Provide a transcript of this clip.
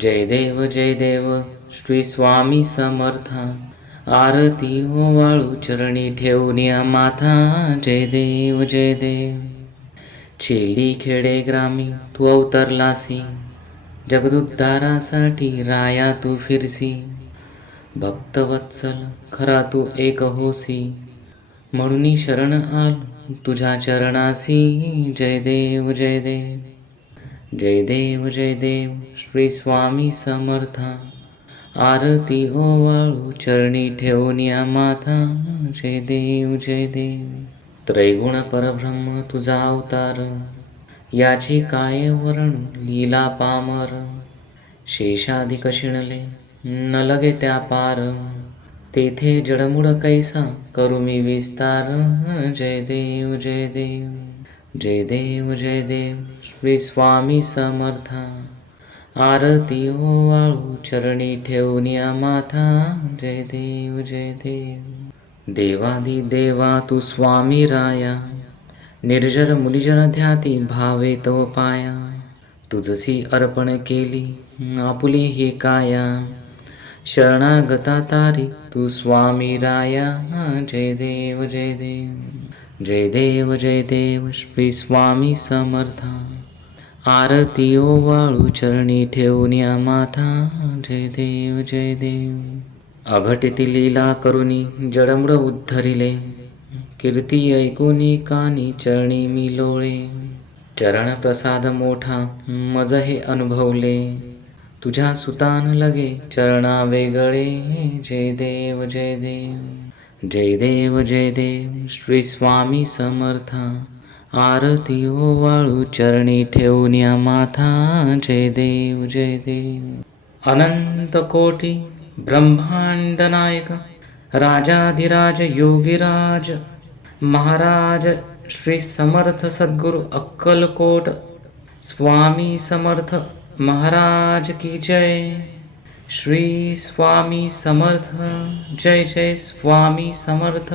जय देव श्री स्वामी समर्था. आरती ओवाळू चरणी ठेवूनिया माथा. जय देव छेली खेडे ग्रामी तू अवतरलासी. जगदुद्धारासाठी राया तू फिरसी. भक्तवत्सल खरा तू एक होसी. म्हणून शरण आल तुझ्या चरणासी. जय देव जय देव श्री स्वामी समर्था. आरती ओवाळू चरणी ठेवूनिया माथा. जय देव त्रैगुण परब्रह्म तुझा अवतार. याची काय वर्णू लीला पामर. शेषाधिक शिणले न लगे त्या पार. तेथे जडमुड कैसा करू मी विस्तार. जय देव श्री स्वामी समर्था. आरती ओवाळू चरणी ठेवूनिया माथा. जय देव देवा तू स्वामी राया. निर्जर मुनिजन ध्याती भावे तव पाया. तुझसी अर्पण केली आपुली ही काया. शरणागता तारी तू स्वामी राया. जय देव श्री स्वामी समर्था. आरती ओवाळू चरणी ठेवूनिया माथा. जय देव अघटित लीला करुनी जडमड उद्धरिले. कीर्ती ऐकुनी कानी चरणी मी लोळे. चरण प्रसाद मोठा मज हे अनुभवले. तुझ्या सुतान लगे चरणा वेगळे. जय देव श्री स्वामी समर्था. आरती ओवाळू चरणी ठेवूनिया माथा. जय देव अनंत कोटी ब्रह्मांड नायक. राजाधिराज योगीराज महाराज श्री समर्थ सद्गुरु अक्कलकोट स्वामी समर्थ महाराज की जय. श्री स्वामी समर्थ. जय स्वामी समर्थ.